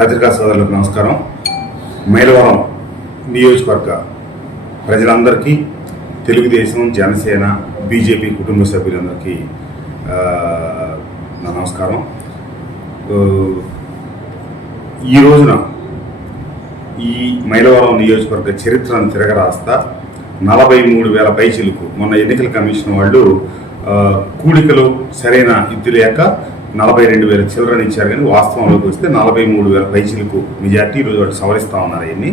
పత్రికా సోదరులకు నమస్కారం. మైలవరం నియోజకవర్గ ప్రజలందరికీ తెలుగుదేశం జనసేన బీజేపీ కుటుంబ సభ్యులందరికీ నా నమస్కారం. ఈ రోజున ఈ మైలవరం నియోజకవర్గ చరిత్రను తిరగరాస్తా నలభై మూడు వేల పైచిలకు మొన్న ఎన్నికల కమిషన్ వాళ్ళు కూడికలు సరైన ఇది లేక నలభై రెండు వేల చిల్లరని ఇచ్చారు కానీ వాస్తవంలోకి వస్తే నలభై మూడు వేల పైచిలకు మెజార్టీ ఈరోజు వాళ్ళు సవరిస్తూ ఉన్నారు అవన్నీ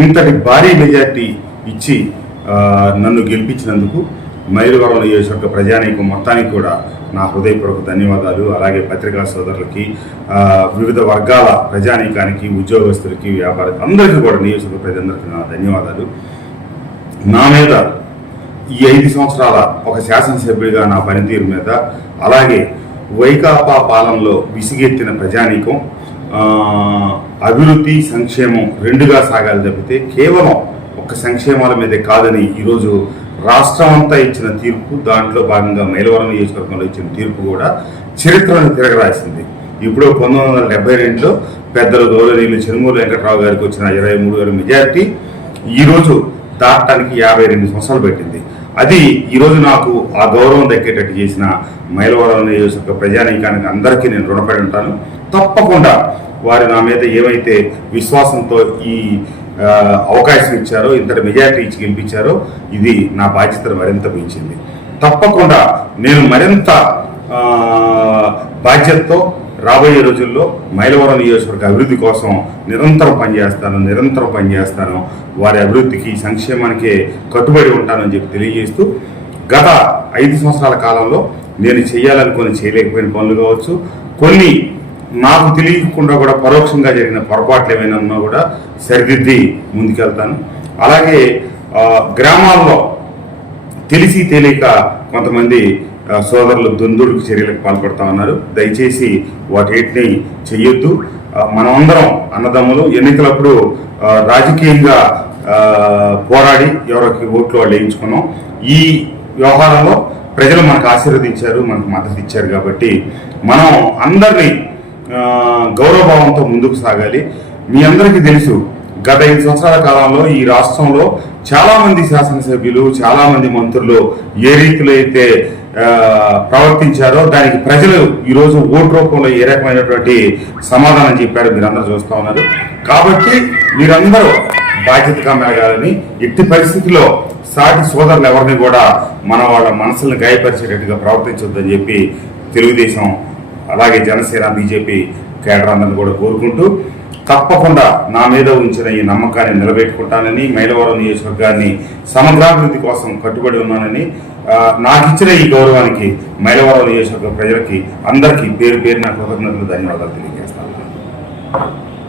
ఇంతటి భారీ మెజార్టీ ఇచ్చి నన్ను గెలిపించినందుకు మైలవరం నియోజకవర్గ ప్రజానీకం మొత్తానికి కూడా నా హృదయపూర్వక ధన్యవాదాలు. అలాగే పత్రికా సోదరులకి వివిధ వర్గాల ప్రజానీకానికి ఉద్యోగస్తులకి వ్యాపార అందరికీ కూడా నియోజకవర్గ ప్రజలందరికీ నా ధన్యవాదాలు. నా మీద ఈ ఐదు సంవత్సరాల ఒక శాసనసభ్యుడిగా నా పనితీరు మీద అలాగే వైకాపా పాలనలో విసిగెత్తిన ప్రజానీకం అభివృద్ధి సంక్షేమం రెండుగా సాగాలి తప్పితే కేవలం ఒక సంక్షేమాల మీదే కాదని ఈరోజు రాష్ట్రం అంతా ఇచ్చిన తీర్పు దాంట్లో భాగంగా మైలవరం నియోజకవర్గంలో ఇచ్చిన తీర్పు కూడా చరిత్రను తిరగరాసింది. ఇప్పుడు పంతొమ్మిది వందల డెబ్బై రెండులో పెద్దలు గౌరవనీయులు చెరుమూరు వెంకట్రావు గారికి వచ్చిన ఇరవై మూడు వేల మెజార్టీ ఈరోజు దాటానికి యాభై రెండు సంవత్సరాలు పెట్టింది. అది ఈరోజు నాకు ఆ గౌరవం దక్కేటట్టు చేసిన మైలవరం నియోజకవర్గ ప్రజానీకానికి అందరికీ నేను రుణపడి ఉంటాను. తప్పకుండా వారు నా మీద ఏమైతే విశ్వాసంతో ఈ అవకాశం ఇచ్చారో ఇంతటి మెజారిటీ ఇచ్చి గెలిపించారో ఇది నా బాధ్యతను మరింత పెంచింది. తప్పకుండా నేను మరింత బాధ్యతతో రాబోయే రోజుల్లో మైలవరం నియోజకవర్గ అభివృద్ధి కోసం నిరంతరం పనిచేస్తాను నిరంతరం పనిచేస్తాను. వారి అభివృద్ధికి సంక్షేమానికే కట్టుబడి ఉంటానని చెప్పి తెలియజేస్తూ గత ఐదు సంవత్సరాల కాలంలో నేను చేయాలనుకుని చేయలేకపోయిన పనులు కావచ్చు కొన్ని నాకు తెలియకుండా కూడా పరోక్షంగా జరిగిన పొరపాట్లు ఏమైనా ఉన్నా కూడా సరిదిద్ది ముందుకెళ్తాను. అలాగే గ్రామాల్లో తెలిసి తెలియక కొంతమంది సోదరులు దుందుడుకు చర్యలకు పాల్పడతా ఉన్నారు. దయచేసి వాటిని చెయ్యొద్దు. మనమందరం అన్నదమ్ములు ఎన్నికలప్పుడు రాజకీయంగా పోరాడి ఎవరికి ఓట్లు వాళ్ళు వేయించుకున్నాం. ఈ వ్యవహారంలో ప్రజలు మనకు ఆశీర్వదించారు మనకు మద్దతు ఇచ్చారు కాబట్టి మనం అందరినీ గౌరవభావంతో ముందుకు సాగాలి. మీ అందరికీ తెలుసు గత ఐదు సంవత్సరాల కాలంలో ఈ రాష్ట్రంలో చాలామంది శాసనసభ్యులు చాలామంది మంత్రులు ఏ రీతిలో అయితే ప్రవర్తించారో దానికి ప్రజలు ఈరోజు ఓటు రూపంలో ఏ రకమైనటువంటి సమాధానం చెప్పారు మీరందరూ చూస్తూ ఉన్నారు. కాబట్టి మీరందరూ బాధ్యతగా మెలగాలని ఎట్టి పరిస్థితిలో సాటి సోదరులు ఎవరిని కూడా మన వాళ్ళ మనసులను గాయపరిచేటట్టుగా ప్రవర్తించొద్దని చెప్పి తెలుగుదేశం అలాగే జనసేన బీజేపీ కేడర్ అందరిని కూడా కోరుకుంటూ తప్పకుండా నా మీద ఉంచిన ఈ నమ్మకాన్ని నిలబెట్టుకుంటానని మైలవరం నియోజకవర్గాన్ని సమగ్రాభివృద్ధి కోసం కట్టుబడి ఉన్నానని నాకిచ్చిన నాకు ఇచ్చిన ఈ గౌరవానికి మైలవరం నియోజకవర్గ ప్రజలకి అందరికీ పేరు పేరున కృతజ్ఞతలు ధన్యవాదాలు తెలియజేస్తాను.